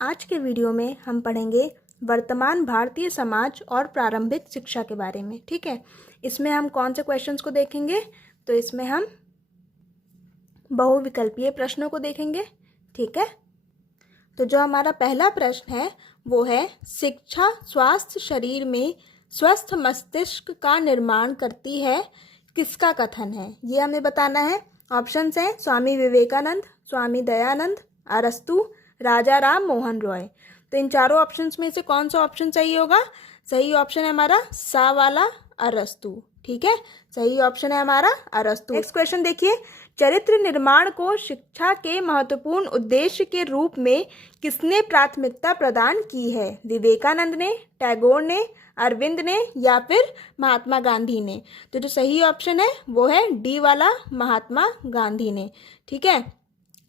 आज के वीडियो में हम पढ़ेंगे वर्तमान भारतीय समाज और प्रारंभिक शिक्षा के बारे में। ठीक है, इसमें हम कौन से क्वेश्चंस को देखेंगे? तो इसमें हम बहुविकल्पीय प्रश्नों को देखेंगे। ठीक है, तो जो हमारा पहला प्रश्न है वो है, शिक्षा स्वास्थ्य शरीर में स्वस्थ मस्तिष्क का निर्माण करती है, किसका कथन है? ये हमें बताना है। ऑप्शंस हैं स्वामी विवेकानंद, स्वामी दयानंद, अरस्तु, राजा राम मोहन रॉय। तो इन चारों ऑप्शंस में से कौन सा ऑप्शन सही होगा? सही ऑप्शन है हमारा सा वाला, अरस्तु। ठीक है, सही ऑप्शन है हमारा अरस्तु। नेक्स्ट क्वेश्चन देखिए, चरित्र निर्माण को शिक्षा के महत्वपूर्ण उद्देश्य के रूप में किसने प्राथमिकता प्रदान की है? विवेकानंद ने, टैगोर ने, अरविंद ने या फिर महात्मा गांधी ने? तो जो सही ऑप्शन है वो है डी वाला, महात्मा गांधी ने। ठीक है,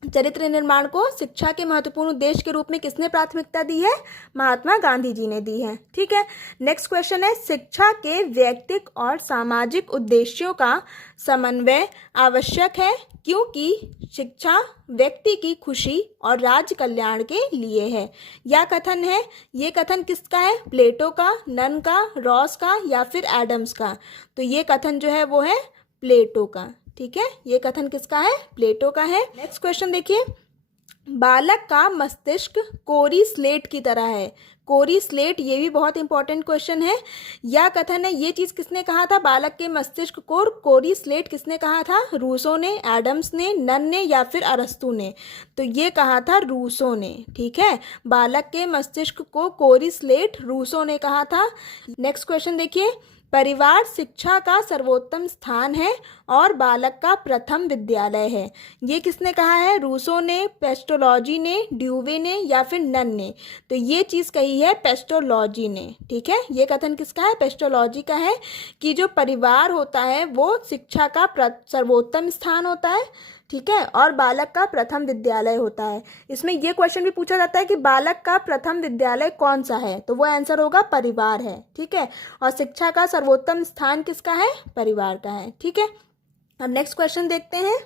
चरित्र निर्माण को शिक्षा के महत्वपूर्ण उद्देश्य के रूप में किसने प्राथमिकता दी है? महात्मा गांधी जी ने दी है। ठीक है, नेक्स्ट क्वेश्चन है, शिक्षा के व्यक्तिक और सामाजिक उद्देश्यों का समन्वय आवश्यक है क्योंकि शिक्षा व्यक्ति की खुशी और राज्य कल्याण के लिए है। यह कथन है, ये कथन किसका है? प्लेटो का, नन का, रॉस का या फिर एडम्स का? तो ये कथन जो है वो है प्लेटो का। ठीक है, ये कथन किसका है? प्लेटो का है। नेक्स्ट क्वेश्चन देखिए, बालक का मस्तिष्क कोरी स्लेट की तरह है। कोरी स्लेट, ये भी बहुत इंपॉर्टेंट क्वेश्चन है। यह कथन है, ये चीज किसने कहा था? बालक के मस्तिष्क को कोरी स्लेट किसने कहा था? रूसो ने, एडम्स ने, नन ने या फिर अरस्तु ने? तो ये कहा था रूसो ने। ठीक है, बालक के मस्तिष्क को कोरी स्लेट रूसो ने कहा था। नेक्स्ट क्वेश्चन देखिए, परिवार शिक्षा का सर्वोत्तम स्थान है और बालक का प्रथम विद्यालय है। ये किसने कहा है? रूसो ने, पेस्टोलॉजी ने, ड्यूवे ने या फिर नन ने? तो ये चीज़ कही है पेस्टोलॉजी ने। ठीक है, ये कथन किसका है? पेस्टोलॉजी का है कि जो परिवार होता है वो शिक्षा का सर्वोत्तम स्थान होता है। ठीक है, और बालक का प्रथम विद्यालय होता है। इसमें यह क्वेश्चन भी पूछा जाता है कि बालक का प्रथम विद्यालय कौन सा है? तो वो आंसर होगा परिवार है। ठीक है, और शिक्षा का सर्वोत्तम स्थान किसका है? परिवार का है। ठीक है, अब नेक्स्ट क्वेश्चन देखते हैं,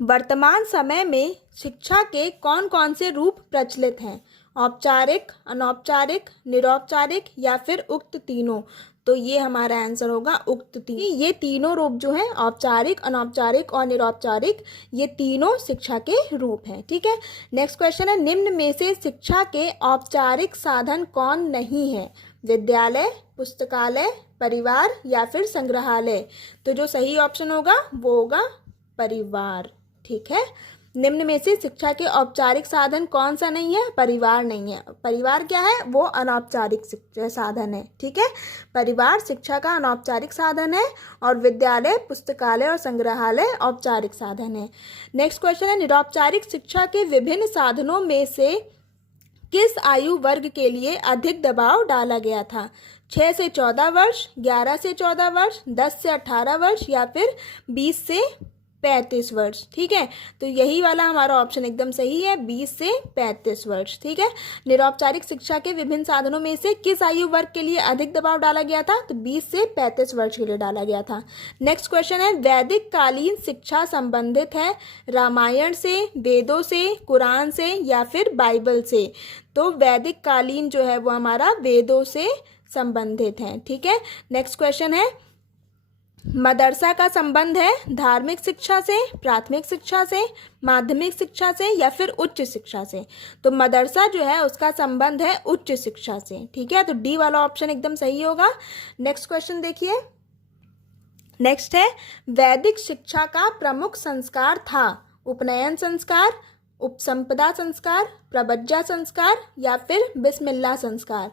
वर्तमान समय में शिक्षा के कौन कौन से रूप प्रचलित हैं? औपचारिक, अनौपचारिक, निरौपचारिक या फिर उक्त तीनों? तो ये हमारा आंसर होगा उक्त तीन। ये तीनों रूप जो हैं, औपचारिक, अनौपचारिक और निरौपचारिक, ये तीनों शिक्षा के रूप हैं। ठीक है, नेक्स्ट क्वेश्चन है, निम्न में से शिक्षा के औपचारिक साधन कौन नहीं है? विद्यालय, पुस्तकालय, परिवार या फिर संग्रहालय? तो जो सही ऑप्शन होगा वो होगा परिवार। ठीक है, निम्न में से शिक्षा के औपचारिक साधन कौन सा नहीं है? परिवार नहीं है। परिवार क्या है? वो अनौपचारिक शिक्षा साधन है। ठीक है, परिवार शिक्षा का अनौपचारिक साधन है और विद्यालय, पुस्तकालय और संग्रहालय औपचारिक साधन है। नेक्स्ट क्वेश्चन है, निरौपचारिक शिक्षा के विभिन्न साधनों में से किस आयु वर्ग के लिए अधिक दबाव डाला गया था? 6 से 14 वर्ष, 11 से 14 वर्ष, 10 से 18 वर्ष या फिर 20 से 35 वर्ष? ठीक है, तो यही वाला हमारा ऑप्शन एकदम सही है, 20 से 35 वर्ष। ठीक है, निरौपचारिक शिक्षा के विभिन्न साधनों में से किस आयु वर्ग के लिए अधिक दबाव डाला गया था? तो 20 से 35 वर्ष के लिए डाला गया था। नेक्स्ट क्वेश्चन है, वैदिक कालीन शिक्षा संबंधित है रामायण से, वेदों से, कुरान से या फिर बाइबल से? तो वैदिक कालीन जो है वो हमारा वेदों से संबंधित है। ठीक है, नेक्स्ट क्वेश्चन है, मदरसा का संबंध है धार्मिक शिक्षा से, प्राथमिक शिक्षा से, माध्यमिक शिक्षा से या फिर उच्च शिक्षा से? तो मदरसा जो है उसका संबंध है उच्च शिक्षा से। ठीक है, तो डी वाला ऑप्शन एकदम सही होगा। नेक्स्ट क्वेश्चन देखिए, नेक्स्ट है, वैदिक शिक्षा का प्रमुख संस्कार था उपनयन संस्कार, उपसंपदा संस्कार, प्रबज्जा संस्कार या फिर बिस्मिल्लाह संस्कार?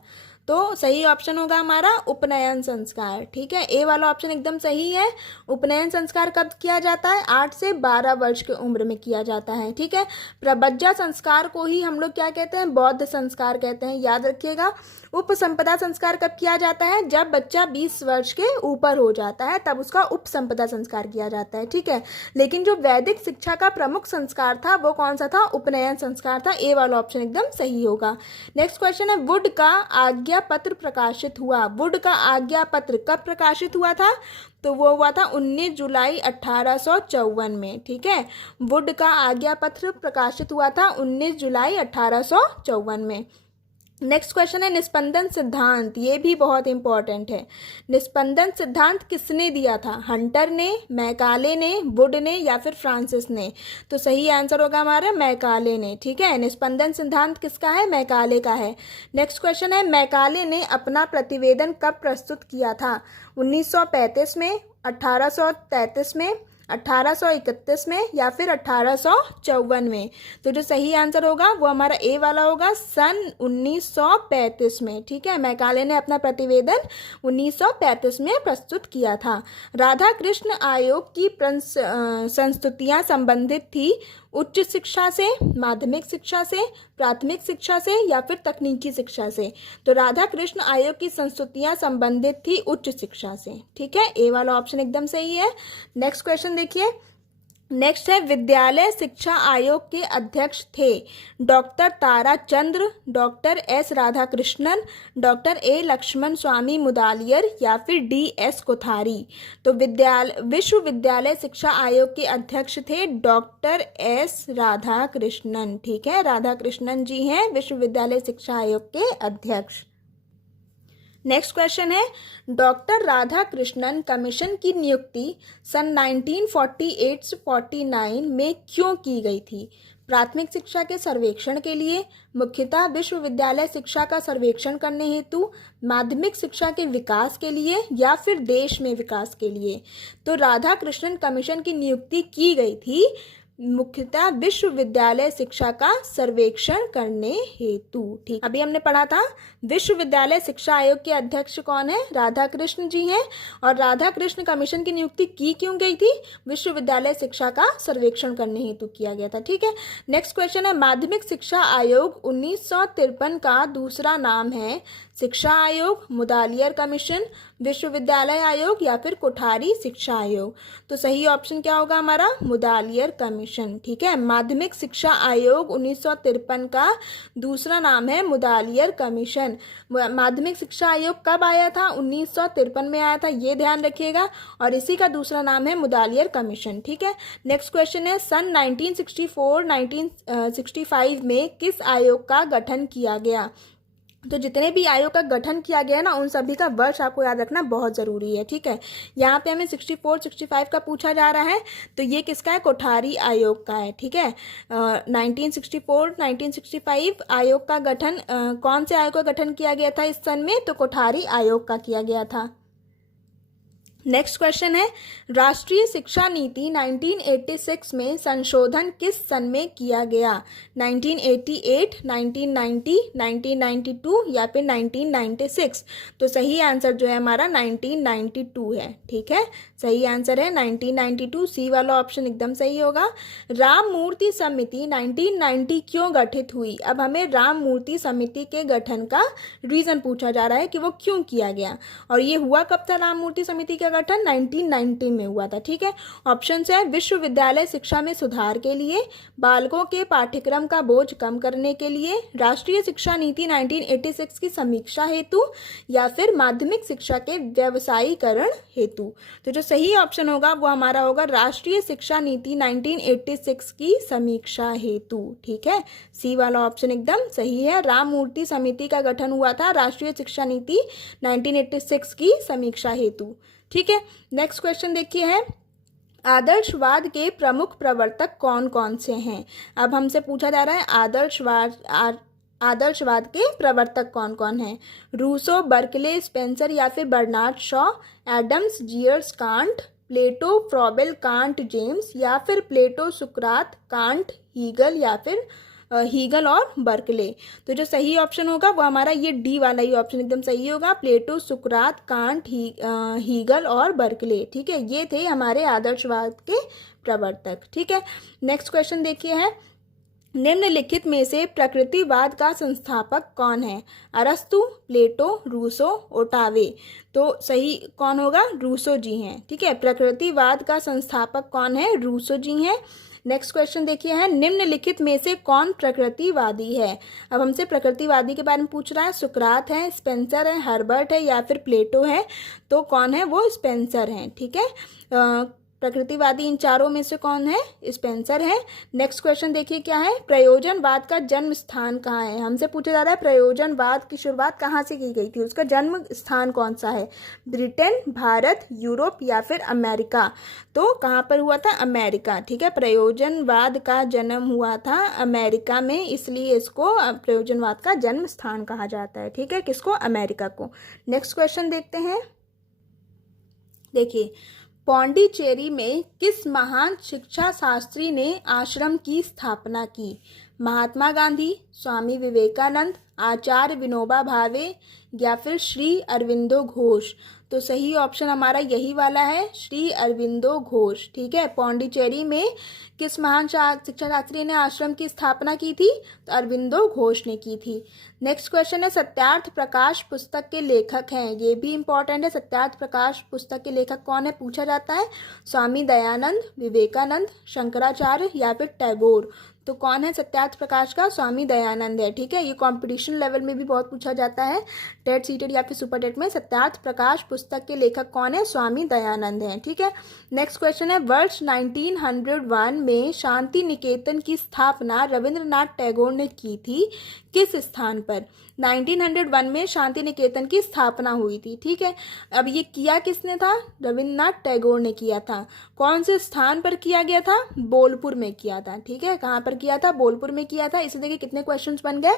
तो सही ऑप्शन होगा हमारा उपनयन संस्कार। ठीक है, ए वाला ऑप्शन एकदम सही है। उपनयन संस्कार कब किया जाता है? 8 से 12 वर्ष की उम्र में किया जाता है। ठीक है, प्रबज्जा संस्कार को ही हम लोग क्या कहते हैं? बौद्ध संस्कार कहते हैं, याद रखिएगा। उपसंपदा संस्कार कब किया जाता है? जब बच्चा 20 वर्ष के ऊपर हो जाता है तब उसका उपसंपदा संस्कार किया जाता है। ठीक है, लेकिन जो वैदिक शिक्षा का प्रमुख संस्कार था वो कौन सा था? उपनयन संस्कार था। ए वाला ऑप्शन एकदम सही होगा। नेक्स्ट क्वेश्चन है, वुड का आज्ञा आज्ञा पत्र प्रकाशित हुआ? वुड का आज्ञा पत्र कब प्रकाशित हुआ था? तो वो हुआ था 19 जुलाई 1854 में। ठीक है, वुड का आज्ञा पत्र प्रकाशित हुआ था 19 जुलाई 1854 में। नेक्स्ट क्वेश्चन है निस्पंदन सिद्धांत, ये भी बहुत इंपॉर्टेंट है। निस्पंदन सिद्धांत किसने दिया था? हंटर ने, मैकाले ने, वुड ने या फिर फ्रांसिस ने? तो सही आंसर होगा हमारा मैकाले ने। ठीक है, निस्पंदन सिद्धांत किसका है? मैकाले का है। नेक्स्ट क्वेश्चन है मैकाले ने अपना प्रतिवेदन कब प्रस्तुत किया था? 1935 में, 1833 में, 1831 में या फिर 1854 में? तो जो सही आंसर होगा वो हमारा ए वाला होगा, सन 1935 में। ठीक है, मैकाले ने अपना प्रतिवेदन 1935 में प्रस्तुत किया था। राधा कृष्ण आयोग की संस्तुतियां संबंधित थी उच्च शिक्षा से, माध्यमिक शिक्षा से, प्राथमिक शिक्षा से या फिर तकनीकी शिक्षा से? तो राधा कृष्ण आयोग की संस्तुतियां संबंधित थी उच्च शिक्षा से। ठीक है, ए वाला ऑप्शन एकदम सही है। नेक्स्ट क्वेश्चन देखिए, नेक्स्ट है विद्यालय शिक्षा आयोग के अध्यक्ष थे doctor Tarachandra, doctor S Radhakrishnan, doctor A Lakshmana Swami Mudaliar या फिर डी एस कोठारी? तो विश्वविद्यालय शिक्षा आयोग के अध्यक्ष थे डॉक्टर एस राधाकृष्णन। ठीक है, राधाकृष्णन जी हैं विश्वविद्यालय शिक्षा आयोग के अध्यक्ष। नेक्स्ट क्वेश्चन है डॉक्टर राधाकृष्णन कमीशन की नियुक्ति सन 1948-49 में क्यों की गई थी? प्राथमिक शिक्षा के सर्वेक्षण के लिए, मुख्यतः विश्वविद्यालय शिक्षा का सर्वेक्षण करने हेतु, माध्यमिक शिक्षा के विकास के लिए या फिर देश में विकास के लिए? तो राधाकृष्णन कमीशन की नियुक्ति की गई थी मुख्यतः विश्वविद्यालय शिक्षा का सर्वेक्षण करने हेतु। ठीक, अभी हमने पढ़ा था विश्वविद्यालय शिक्षा आयोग के अध्यक्ष कौन है? राधाकृष्ण जी हैं। और राधाकृष्ण कमीशन की नियुक्ति की क्यों गई थी? विश्वविद्यालय शिक्षा का सर्वेक्षण करने हेतु किया गया था। ठीक है, नेक्स्ट क्वेश्चन है माध्यमिक शिक्षा आयोग 1953 का दूसरा नाम है शिक्षा आयोग, मुदालियर कमीशन, विश्वविद्यालय आयोग या फिर कोठारी शिक्षा आयोग? तो सही ऑप्शन क्या होगा हमारा? मुदालियर कमीशन। ठीक है, माध्यमिक शिक्षा आयोग 1953 का दूसरा नाम है मुदालियर कमीशन। माध्यमिक शिक्षा आयोग कब आया था? 1953 में आया था, ये ध्यान रखिएगा, और इसी का दूसरा नाम है मुदालियर कमीशन। ठीक है, नेक्स्ट क्वेश्चन है सन 1964-1965 में किस आयोग का गठन किया गया? तो जितने भी आयोग का गठन किया गया है ना, उन सभी का वर्ष आपको याद रखना बहुत ज़रूरी है। ठीक है, यहाँ पे हमें 64-65 का पूछा जा रहा है, तो ये किसका है? कोठारी आयोग का है। ठीक है, 1964-1965 आयोग का गठन कौन से आयोग का गठन किया गया था इस सन में? तो कोठारी आयोग का किया गया था। नेक्स्ट क्वेश्चन है राष्ट्रीय शिक्षा नीति 1986 में संशोधन किस सन में किया गया? 1988, 1990, 1992 या फिर 1996? तो सही आंसर जो है हमारा 1992 है। ठीक है, सही आंसर है 1992, सी वाला ऑप्शन एकदम सही होगा। राम मूर्ति समिति 1990 क्यों गठित हुई? अब हमें राम मूर्ति समिति के गठन का रीज़न पूछा जा रहा है कि वो क्यों किया गया, और ये हुआ कब था? राम मूर्ति समिति का गठन 1990 में हुआ था। ठीक है, ऑप्शन है विश्वविद्यालय शिक्षा में सुधार के लिए, बालकों के पाठ्यक्रम का बोझ कम करने के लिए, राष्ट्रीय शिक्षा नीति 1986 की समीक्षा हेतु या फिर माध्यमिक शिक्षा के व्यवसायीकरण हेतु? तो जो सही ऑप्शन होगा वो हमारा होगा राष्ट्रीय शिक्षा नीति 1986 की समीक्षा हेतु। ठीक है, सी वाला ऑप्शन एकदम सही है, राम मूर्ति समिति का गठन हुआ था राष्ट्रीय शिक्षा नीति 1986 की समीक्षा हेतु। ठीक है, नेक्स्ट क्वेश्चन देखिए है आदर्शवाद के प्रमुख प्रवर्तक कौन कौन से हैं? अब हमसे पूछा जा रहा है आदर्शवाद के प्रवर्तक कौन कौन हैं? रूसो, बर्कले, स्पेंसर या फिर बर्नार्ड शॉ, एडम्स, जियर्स, Kant, Plato, Froebel, Kant, James या फिर प्लेटो, सुकरात, कांट, हीगल या फिर हीगल और बर्कले? तो जो सही ऑप्शन होगा वो हमारा ये डी वाला ही ऑप्शन एकदम सही होगा, प्लेटो, सुकरात, कांट, हीगल और बर्कले। ठीक है, ये थे हमारे आदर्शवाद के प्रवर्तक। ठीक है, नेक्स्ट क्वेश्चन देखिए है निम्नलिखित में से प्रकृतिवाद का संस्थापक कौन है? अरस्तु, प्लेटो, रूसो, ओटावे। तो सही कौन होगा? रूसो जी हैं। ठीक है, प्रकृतिवाद का संस्थापक कौन है? रूसो जी हैं। नेक्स्ट क्वेश्चन देखिए है, निम्नलिखित में से कौन प्रकृतिवादी है? अब हमसे प्रकृतिवादी के बारे में पूछ रहा है। सुकरात है, स्पेंसर है, हर्बर्ट है या फिर प्लेटो है? तो कौन है? वो स्पेंसर हैं। ठीक है, प्रकृतिवादी इन चारों में से कौन है? स्पेंसर है। नेक्स्ट क्वेश्चन देखिए क्या है, प्रयोजनवाद का जन्म स्थान कहाँ है? हमसे पूछा जा रहा है प्रयोजनवाद की शुरुआत कहाँ से की गई थी, उसका जन्म स्थान कौन सा है? ब्रिटेन, भारत, यूरोप या फिर अमेरिका? तो कहाँ पर हुआ था? अमेरिका। ठीक है, प्रयोजनवाद का जन्म हुआ था अमेरिका में, इसलिए इसको प्रयोजनवाद का जन्म स्थान कहा जाता है। ठीक है, किसको? अमेरिका को। नेक्स्ट क्वेश्चन देखते हैं। देखिए, पौंडीचेरी में किस महान शिक्षा शास्त्री ने आश्रम की स्थापना की? महात्मा गांधी, स्वामी विवेकानंद, आचार्य विनोबा भावे या फिर श्री अरविंदो घोष? तो सही ऑप्शन हमारा यही वाला है, श्री अरविंदो घोष। ठीक है, पौंडीचेरी में किस महान शिक्षा शास्त्री ने आश्रम की स्थापना की थी? तो अरविंदो घोष ने की थी। नेक्स्ट क्वेश्चन है, सत्यार्थ प्रकाश पुस्तक के लेखक हैं? ये भी इंपॉर्टेंट है। सत्यार्थ प्रकाश पुस्तक के लेखक कौन है पूछा जाता है। स्वामी दयानंद, विवेकानंद, शंकराचार्य या फिर टैगोर? तो कौन है सत्यार्थ प्रकाश का? स्वामी दयानंद है। ठीक है, ये कंपटीशन लेवल में भी बहुत पूछा जाता है, टेट सीटेड या फिर सुपर टेट में। सत्यार्थ प्रकाश पुस्तक के लेखक कौन है? स्वामी दयानंद है। ठीक है, नेक्स्ट क्वेश्चन है, वर्ष 1901 में शांति निकेतन की स्थापना रविंद्रनाथ टैगोर ने की थी, किस स्थान पर? 1901 में शांति निकेतन की स्थापना हुई थी। ठीक है, अब ये किया किसने था? रविंद्रनाथ टैगोर ने किया था। कौन से स्थान पर किया गया था? बोलपुर में किया था। ठीक है, कहाँ पर किया था? बोलपुर में किया था। इसे देखिए कितने क्वेश्चंस बन गए।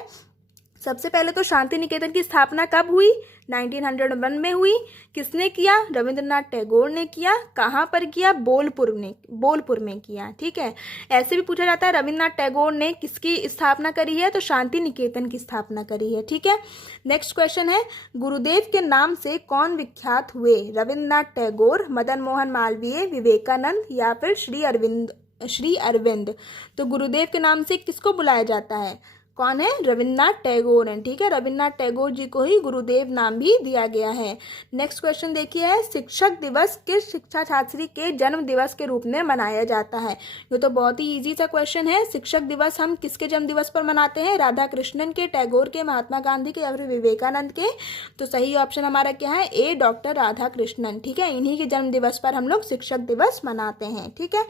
सबसे पहले तो शांति निकेतन की स्थापना कब हुई? 1901 में हुई। किसने किया? रविंद्रनाथ टैगोर ने किया। कहाँ पर किया? बोलपुर में किया। ठीक है, ऐसे भी पूछा जाता है रविंद्रनाथ टैगोर ने किसकी स्थापना करी है? तो शांति निकेतन की स्थापना करी है। ठीक है, नेक्स्ट क्वेश्चन है, गुरुदेव के नाम से कौन विख्यात हुए? रविंद्रनाथ टैगोर, मदन मोहन मालवीय, विवेकानंद या फिर श्री अरविंद? तो गुरुदेव के नाम से किसको बुलाया जाता है? कौन है? रविंद्रनाथ टैगोर हैं। ठीक है, रविंद्रनाथ टैगोर जी को ही गुरुदेव नाम भी दिया गया है। नेक्स्ट क्वेश्चन देखिए है, शिक्षक दिवस किस शिक्षा शास्त्री के जन्म दिवस के रूप में मनाया जाता है? ये तो बहुत ही इजी सा क्वेश्चन है। शिक्षक दिवस हम किसके जन्म दिवस पर मनाते हैं? राधा कृष्णन के, टैगोर के, महात्मा गांधी के या फिर विवेकानंद के? तो सही ऑप्शन हमारा क्या है? ए, डॉक्टर राधा कृष्णन। ठीक है, इन्हीं के जन्म दिवस पर हम लोग शिक्षक दिवस मनाते हैं। ठीक है,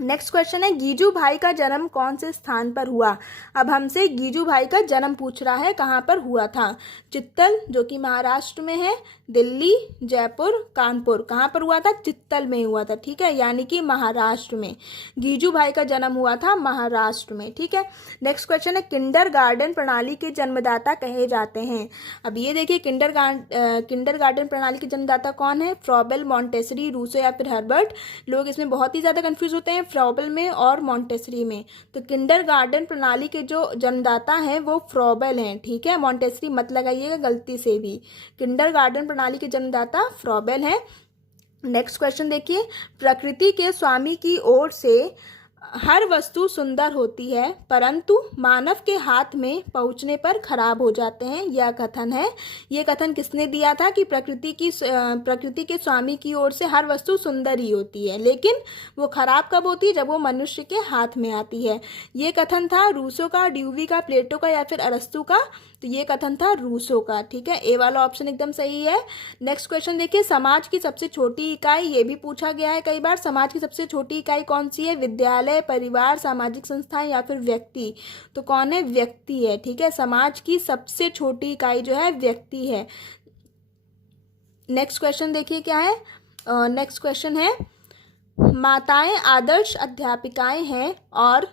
नेक्स्ट क्वेश्चन है, गीजू भाई का जन्म कौन से स्थान पर हुआ? अब हमसे गीजू भाई का जन्म पूछ रहा है, कहाँ पर हुआ था? चित्तल, जो कि महाराष्ट्र में है, दिल्ली, जयपुर, कानपुर? कहाँ पर हुआ था? चित्तल में हुआ था। ठीक है, यानी कि महाराष्ट्र में गीजू भाई का जन्म हुआ था, महाराष्ट्र में। ठीक है, नेक्स्ट क्वेश्चन है, किंडरगार्टन प्रणाली के जन्मदाता कहे जाते हैं? अब ये देखिए, किंडरगार्टन प्रणाली के जन्मदाता कौन है? फ्रॉबेल, मॉन्टेसरी, रूसो या फिर हर्बर्ट? लोग इसमें बहुत ही ज़्यादा कंफ्यूज होते हैं फ्रॉबेल में और मॉन्टेसरी में। तो किंडरगार्टन प्रणाली के जो जन्मदाता हैं वो फ्रॉबेल हैं। ठीक है, मॉन्टेसरी मत लगाइएगा गलती से भी। किंडरगार्टन प्रणाली के जन्मदाता फ्रॉबेल हैं। नेक्स्ट क्वेश्चन देखिए, प्रकृति के स्वामी की ओर से हर वस्तु सुंदर होती है परंतु मानव के हाथ में पहुंचने पर खराब हो जाते हैं, यह कथन है। यह कथन किसने दिया था कि प्रकृति के स्वामी की ओर से हर वस्तु सुंदर ही होती है लेकिन वो खराब कब होती है? जब वो मनुष्य के हाथ में आती है। ये कथन था रूसो का, ड्यूवी का, प्लेटो का या फिर अरस्तु का? तो ये कथन था रूसो का। ठीक है, ए वाला ऑप्शन एकदम सही है। नेक्स्ट क्वेश्चन देखिए, समाज की सबसे छोटी इकाई, ये भी पूछा गया है कई बार। समाज की सबसे छोटी इकाई कौन सी है? विद्यालय, परिवार, सामाजिक संस्थाएं या फिर व्यक्ति? तो कौन है? व्यक्ति है। ठीक है, समाज की सबसे छोटी इकाई जो है व्यक्ति है। नेक्स्ट क्वेश्चन देखिए क्या है। नेक्स्ट क्वेश्चन है, माताएं आदर्श अध्यापिकाएं हैं और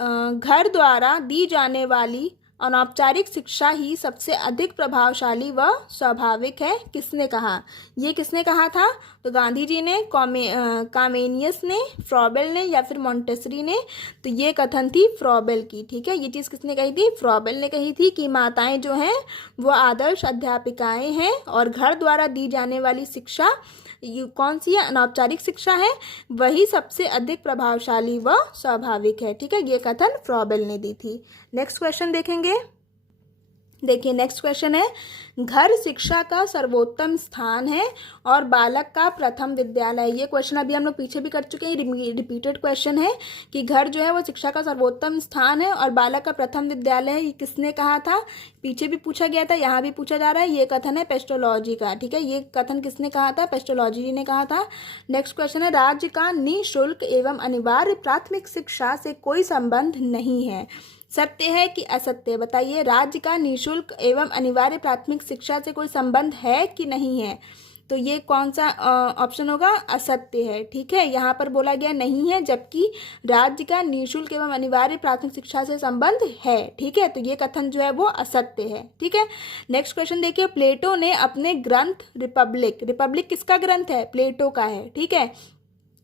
घर द्वारा दी जाने वाली अनौपचारिक शिक्षा ही सबसे अधिक प्रभावशाली व स्वाभाविक है, किसने कहा? ये किसने कहा था? तो गांधी जी ने, कामेनियस ने, फ्रॉबेल ने या फिर मॉन्टेसरी ने? तो ये कथन थी फ्रॉबेल की। ठीक है, ये चीज़ किसने कही थी? फ्रॉबेल ने कही थी कि माताएं जो हैं वो आदर्श अध्यापिकाएं हैं और घर द्वारा दी जाने वाली शिक्षा कौन सी है, अनौपचारिक शिक्षा है, वही सबसे अधिक प्रभावशाली व स्वाभाविक है। ठीक है, ये कथन फ्रॉबेल ने दी थी। नेक्स्ट क्वेश्चन देखेंगे। देखिए नेक्स्ट क्वेश्चन है, घर शिक्षा का सर्वोत्तम स्थान है और बालक का प्रथम विद्यालय। ये क्वेश्चन अभी हम लोग पीछे भी कर चुके हैं, रिपीटेड क्वेश्चन है कि घर जो है वो शिक्षा का सर्वोत्तम स्थान है और बालक का प्रथम विद्यालय है। ये किसने कहा था, पीछे भी पूछा गया था, यहाँ भी पूछा जा रहा है। ये कथन है पेस्टोलॉजी का। ठीक है, ये कथन किसने कहा था, पेस्टोलॉजी जी ने कहा था। नेक्स्ट क्वेश्चन है, राज्य का निःशुल्क एवं अनिवार्य प्राथमिक शिक्षा से कोई संबंध नहीं है। सत्य है कि असत्य, बताइए। राज्य का निःशुल्क एवं अनिवार्य प्राथमिक शिक्षा से कोई संबंध है कि नहीं है, तो ये कौन सा ऑप्शन होगा, असत्य है। ठीक है, यहाँ पर बोला गया नहीं है, जबकि राज्य का निःशुल्क एवं अनिवार्य प्राथमिक शिक्षा से संबंध है। ठीक है, तो ये कथन जो है वो असत्य है। ठीक है, नेक्स्ट क्वेश्चन देखिए, प्लेटो ने अपने ग्रंथ रिपब्लिक किसका ग्रंथ है, प्लेटो का है। ठीक है,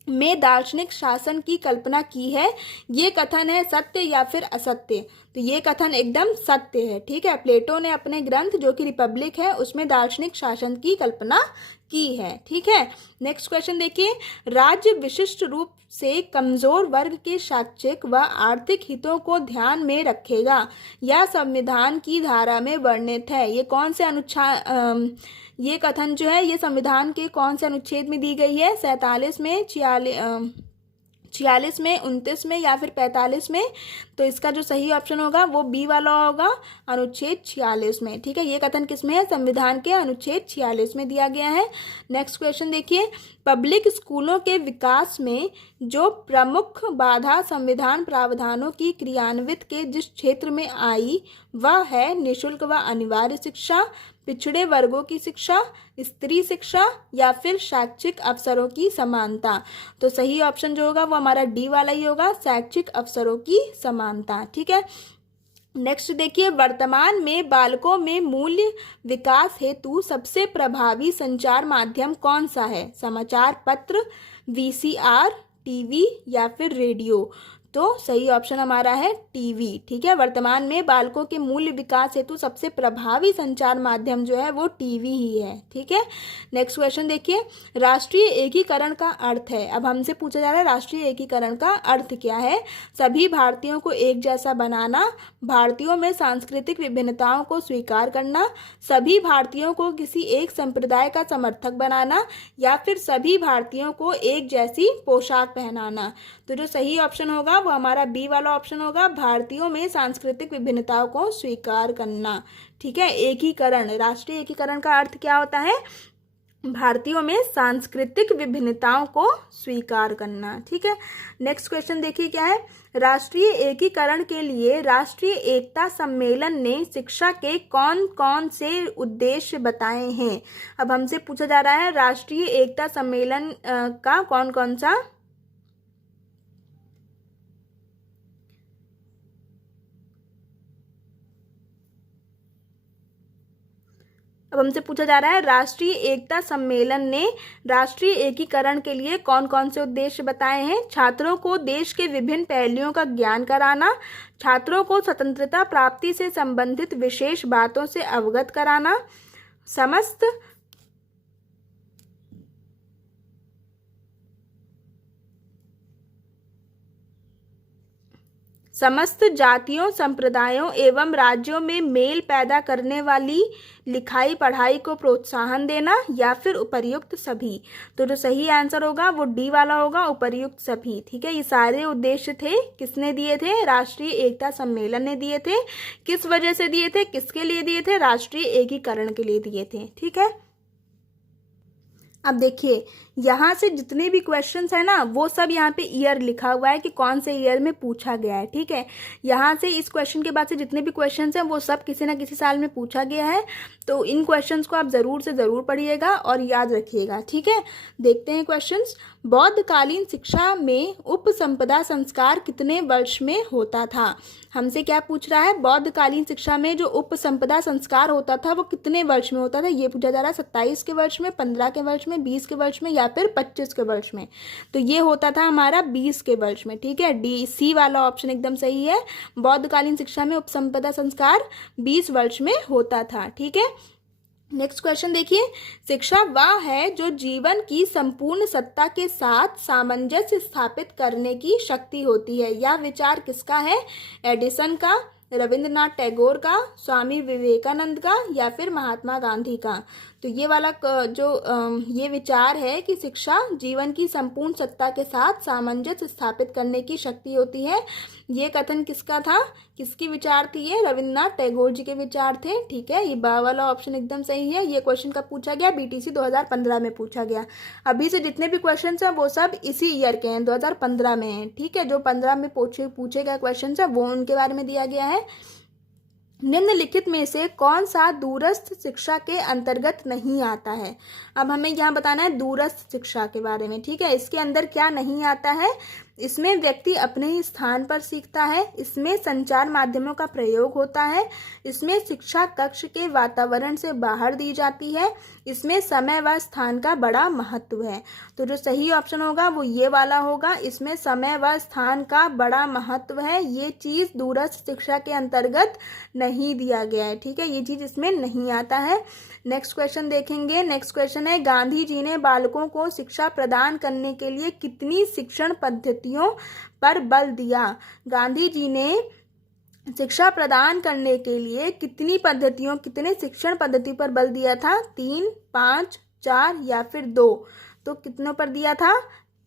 में दार्शनिक शासन की कल्पना की है। ये कथन है सत्य या फिर असत्य, तो ये कथन एकदम सत्य है। ठीक है, प्लेटो ने अपने ग्रंथ जो कि रिपब्लिक है उसमें दार्शनिक शासन की कल्पना की है। ठीक है, नेक्स्ट क्वेश्चन देखिए, राज्य विशिष्ट रूप से कमजोर वर्ग के शैक्षिक व आर्थिक हितों को ध्यान में रखेगा या संविधान की धारा में वर्णित है। ये कौन से ये कथन जो है ये संविधान के कौन से अनुच्छेद में दी गई है, 47 में, 46 में, 29 में या फिर 45 में। तो इसका जो सही ऑप्शन होगा वो बी वाला होगा, अनुच्छेद 46 में। ठीक है, ये कथन किसमें है, संविधान के अनुच्छेद 46 में दिया गया है। नेक्स्ट क्वेश्चन देखिए, पब्लिक स्कूलों के विकास में जो प्रमुख बाधा संविधान प्रावधानों की क्रियान्वित के जिस क्षेत्र में आई वह है निःशुल्क व अनिवार्य शिक्षा, पिछड़े वर्गों की शिक्षा, स्त्री शिक्षा या फिर शैक्षिक अवसरों की समानता। तो सही ऑप्शन जो होगा वो हमारा डी वाला ही होगा, शैक्षिक अवसरों की समानता। ठीक है, नेक्स्ट देखिए, वर्तमान में बालकों में मूल्य विकास हेतु सबसे प्रभावी संचार माध्यम कौन सा है, समाचार पत्र, वीसीआर, टीवी या फिर रेडियो। तो सही ऑप्शन हमारा है टीवी। ठीक है, वर्तमान में बालकों के मूल्य विकास हेतु सबसे प्रभावी संचार माध्यम जो है वो टीवी ही है। ठीक है, नेक्स्ट क्वेश्चन देखिए, राष्ट्रीय एकीकरण का अर्थ है। अब हमसे पूछा जा रहा है राष्ट्रीय एकीकरण का अर्थ क्या है। सभी भारतीयों को एक जैसा बनाना, भारतीयों में सांस्कृतिक विभिन्नताओं को स्वीकार करना, सभी भारतीयों को किसी एक संप्रदाय का समर्थक बनाना या फिर सभी भारतीयों को एक जैसी पोशाक पहनाना। तो जो सही ऑप्शन होगा वो हमारा बी वाला ऑप्शन होगा, भारतीयों में सांस्कृतिक विभिन्नताओं को स्वीकार करना। ठीक है, एकीकरण, राष्ट्रीय एकीकरण का अर्थ क्या होता है, भारतीयों में सांस्कृतिक विभिन्नताओं को स्वीकार करना। ठीक है, नेक्स्ट क्वेश्चन देखिए क्या है, राष्ट्रीय एकीकरण के लिए राष्ट्रीय एकता सम्मेलन ने शिक्षा के कौन कौन से उद्देश्य बताए हैं। अब हमसे पूछा जा रहा है राष्ट्रीय एकता सम्मेलन का कौन कौन सा, अब हमसे पूछा जा रहा है राष्ट्रीय एकता सम्मेलन ने राष्ट्रीय एकीकरण के लिए कौन कौन से उद्देश्य बताए हैं। छात्रों को देश के विभिन्न पहलुओं का ज्ञान कराना, छात्रों को स्वतंत्रता प्राप्ति से संबंधित विशेष बातों से अवगत कराना, समस्त जातियों, संप्रदायों एवं राज्यों में मेल पैदा करने वाली लिखाई पढ़ाई को प्रोत्साहन देना या फिर उपर्युक्त सभी। तो जो सही आंसर होगा वो डी वाला होगा, उपर्युक्त सभी। ठीक है, ये सारे उद्देश्य थे किसने दिए थे, राष्ट्रीय एकता सम्मेलन ने दिए थे। किस वजह से दिए थे, किसके लिए दिए थे, राष्ट्रीय एकीकरण के लिए दिए थे। ठीक है, अब देखिए यहाँ से जितने भी क्वेश्चंस है ना वो सब यहाँ पे ईयर लिखा हुआ है कि कौन से ईयर में पूछा गया है। ठीक है, यहाँ से इस क्वेश्चन के बाद से जितने भी क्वेश्चंस हैं वो सब किसी ना किसी साल में पूछा गया है। तो इन क्वेश्चंस को आप ज़रूर से ज़रूर पढ़िएगा और याद रखिएगा। ठीक है, देखते हैं क्वेश्चंस। बौद्धकालीन शिक्षा में उपसंपदा संस्कार कितने वर्ष में होता था। हमसे क्या पूछ रहा है, बौद्धकालीन शिक्षा में जो उपसंपदा संस्कार होता था वो कितने वर्ष में होता था। ये पूछा जा रहा है 27 के वर्ष में, 15 के वर्ष में, 20 के वर्ष में या फिर 25 के वर्ष में। तो ये होता था हमारा 20 के वर्ष में। ठीक है, डी सी वाला ऑप्शन एकदम सही है, बौद्धकालीन शिक्षा में उपसंपदा संस्कार 20 वर्ष में होता था। ठीक है, नेक्स्ट क्वेश्चन देखिए, शिक्षा वह है जो जीवन की संपूर्ण सत्ता के साथ सामंजस्य स्थापित करने की शक्ति होती है। यह विचार किसका है? एडिसन का, रविंद्रनाथ टैगोर का, स्वामी विवेकानंद का या फिर महात्मा गांधी का? तो ये वाला ये विचार है कि शिक्षा जीवन की संपूर्ण सत्ता के साथ सामंजस्य स्थापित करने की शक्ति होती है। ये कथन किसका था? किसकी विचार थी ये? रविंद्रनाथ टैगोर जी के विचार थे। ठीक है, ये बा वाला ऑप्शन एकदम सही है। ये क्वेश्चन कब पूछा गया? बीटीसी 2015 में पूछा गया। अभी से जितने भी क्वेश्चन हैं वो सब इसी ईयर के हैं, 2015 में हैं। ठीक है, जो 15 में पूछे गए क्वेश्चन है वो उनके बारे में दिया गया है। निम्नलिखित में से कौन सा दूरस्थ शिक्षा के अंतर्गत नहीं आता है? अब हमें यहाँ बताना है दूरस्थ शिक्षा के बारे में। ठीक है, इसके अंदर क्या नहीं आता है? इसमें व्यक्ति अपने ही स्थान पर सीखता है, इसमें संचार माध्यमों का प्रयोग होता है, इसमें शिक्षा कक्ष के वातावरण से बाहर दी जाती है, इसमें समय व स्थान का बड़ा महत्व है। तो जो सही ऑप्शन होगा वो ये वाला होगा, इसमें समय व स्थान का बड़ा महत्व है। ये चीज़ दूरस्थ शिक्षा के अंतर्गत नहीं दिया गया है। ठीक है, ये चीज़ इसमें नहीं आता है। नेक्स्ट क्वेश्चन देखेंगे। नेक्स्ट क्वेश्चन है, गांधी जी ने बालकों को शिक्षा प्रदान करने के लिए कितनी शिक्षण पद्धतियों पर बल दिया? गांधी जी ने शिक्षा प्रदान करने के लिए कितने शिक्षण पद्धति पर बल दिया था? 3, 5, 4 या फिर 2? तो कितनों पर दिया था?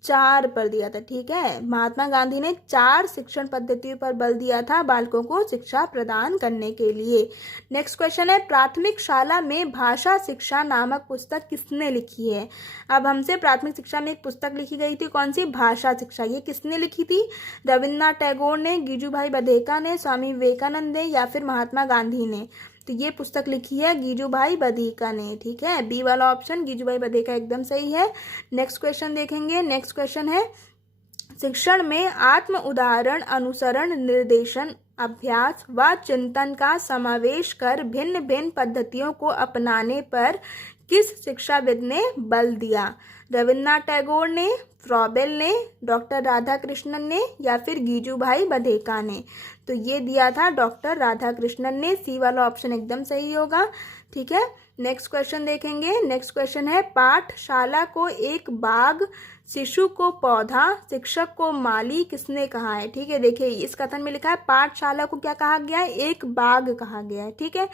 4 पर दिया था। ठीक है, महात्मा गांधी ने 4 शिक्षण पद्धतियों पर बल दिया था बालकों को शिक्षा प्रदान करने के लिए। नेक्स्ट क्वेश्चन है, प्राथमिक शाला में भाषा शिक्षा नामक पुस्तक किसने लिखी है? अब हमसे प्राथमिक शिक्षा में एक पुस्तक लिखी गई थी, कौन सी? भाषा शिक्षा। ये किसने लिखी थी? रविन्द्रनाथ टैगोर ने, गिजुभाई बधेका ने, स्वामी विवेकानंद ने या फिर महात्मा गांधी ने? तो ये पुस्तक लिखी है गिजुभाई बधेका ने। ठीक है, बी वाला ऑप्शन गिजुभाई बधेका एकदम सही है। नेक्स्ट क्वेश्चन देखेंगे। नेक्स्ट क्वेश्चन है, शिक्षण में आत्म उदाहरण, अनुसरण, निर्देशन, अभ्यास व चिंतन का समावेश कर भिन्न भिन्न पद्धतियों को अपनाने पर किस शिक्षाविद ने बल दिया? रविन्द्रनाथ टैगोर ने, फ्रॉबेल ने, डॉक्टर राधाकृष्णन ने या फिर गिजुभाई बधेका ने? तो ये दिया था डॉक्टर राधाकृष्णन ने। सी वाला ऑप्शन एकदम सही होगा। ठीक है, नेक्स्ट क्वेश्चन देखेंगे। नेक्स्ट क्वेश्चन है, पाठशाला को एक बाग, शिशु को पौधा, शिक्षक को माली किसने कहा है? ठीक है, देखिए इस कथन में लिखा है पाठशाला को क्या कहा गया है? एक बाग कहा गया है। ठीक है,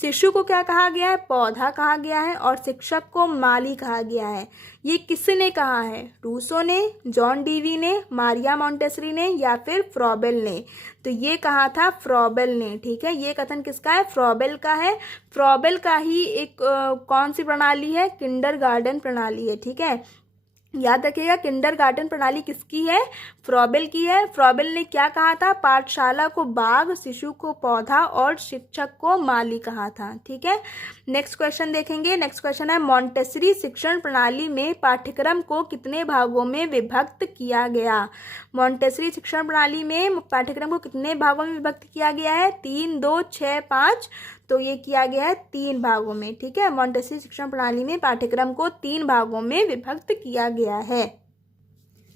शिशु को क्या कहा गया है? पौधा कहा गया है, और शिक्षक को माली कहा गया है। ये किसने कहा है? रूसो ने, जॉन डीवी ने, मारिया मॉन्टेसरी ने या फिर फ्रॉबेल ने? तो ये कहा था फ्रॉबेल ने। ठीक है, ये कथन किसका है? फ्रॉबेल का है। फ्रॉबेल का ही एक कौन सी प्रणाली है? किंडरगार्टन प्रणाली है। ठीक है, याद रखिएगा किंडरगार्टन प्रणाली किसकी है? फ्रॉबेल की है। फ्रॉबेल ने क्या कहा था? पाठशाला को बाग, शिशु को पौधा और शिक्षक को माली कहा था। ठीक है, नेक्स्ट क्वेश्चन देखेंगे। नेक्स्ट क्वेश्चन है, मॉन्टेसरी शिक्षण प्रणाली में पाठ्यक्रम को कितने भागों में विभक्त किया गया? मॉन्टेसरी शिक्षण प्रणाली में पाठ्यक्रम को कितने भागों में विभक्त किया गया है? 3, 2, 6, 5? तो ये किया गया है 3 भागों में। ठीक है, मॉन्टेसरी शिक्षण प्रणाली में पाठ्यक्रम को 3 भागों में विभक्त किया गया है।